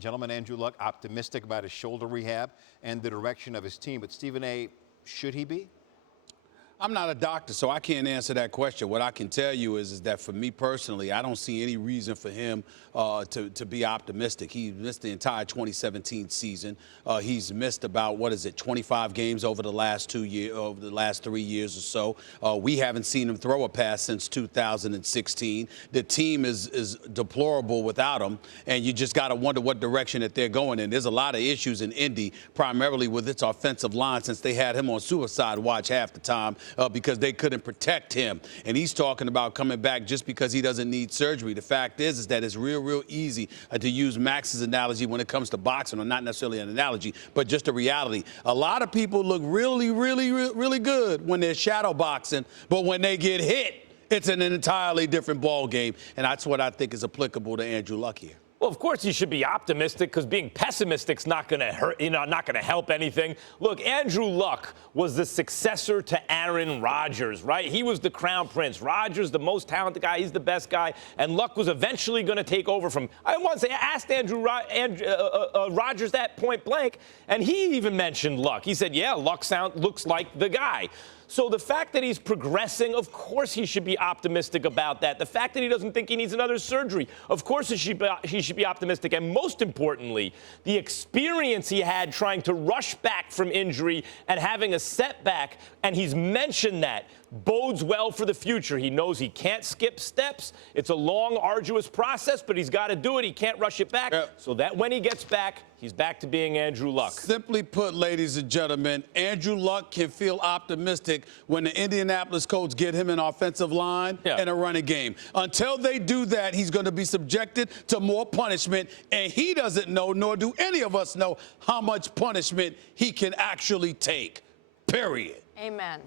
Gentleman Andrew Luck optimistic about his shoulder rehab and the direction of his team. But Stephen A., should he be? I'm not a doctor, so I can't answer that question. What I can tell you is that for me personally, I don't see any reason for him to be optimistic. He missed the entire 2017 season. He's missed about, 25 games over the last 3 years or so. We haven't seen him throw a pass since 2016. The team is deplorable without him, and you just got to wonder what direction that they're going in. There's a lot of issues in Indy, primarily with its offensive line, since they had him on suicide watch half the time. Because they couldn't protect him. And he's talking about coming back just because he doesn't need surgery. The fact is that it's real easy to use Max's analogy when it comes to boxing, or not necessarily an analogy, but just a reality. A lot of people look really good when they're shadow boxing, but when they get hit, it's an entirely different ball game. And that's what I think is applicable to Andrew Luck here. Well, of course you should be optimistic, because being pessimistic's not going to hurt, not going to help anything. Look, Andrew Luck was the successor to Aaron Rodgers, right? He was the crown prince. Rodgers, the most talented guy, he's the best guy, and Luck was eventually going to take over from. I once asked Rodgers that point blank, and he even mentioned Luck. He said, "Yeah, Luck looks like the guy." So the fact that he's progressing, of course he should be optimistic about that. The fact that he doesn't think he needs another surgery, of course he should be optimistic. And most importantly, the experience he had trying to rush back from injury and having a setback, and he's mentioned that, bodes well for the future. He knows he can't skip steps. It's a long, arduous process, but he's got to do it. He can't rush it back. Yep. So that when he gets back, he's back to being Andrew Luck. Simply put, ladies and gentlemen, Andrew Luck can feel optimistic when the Indianapolis Colts get him an offensive line and a running game. Until they do that, he's going to be subjected to more punishment, and he doesn't know, nor do any of us know, how much punishment he can actually take, period. Amen.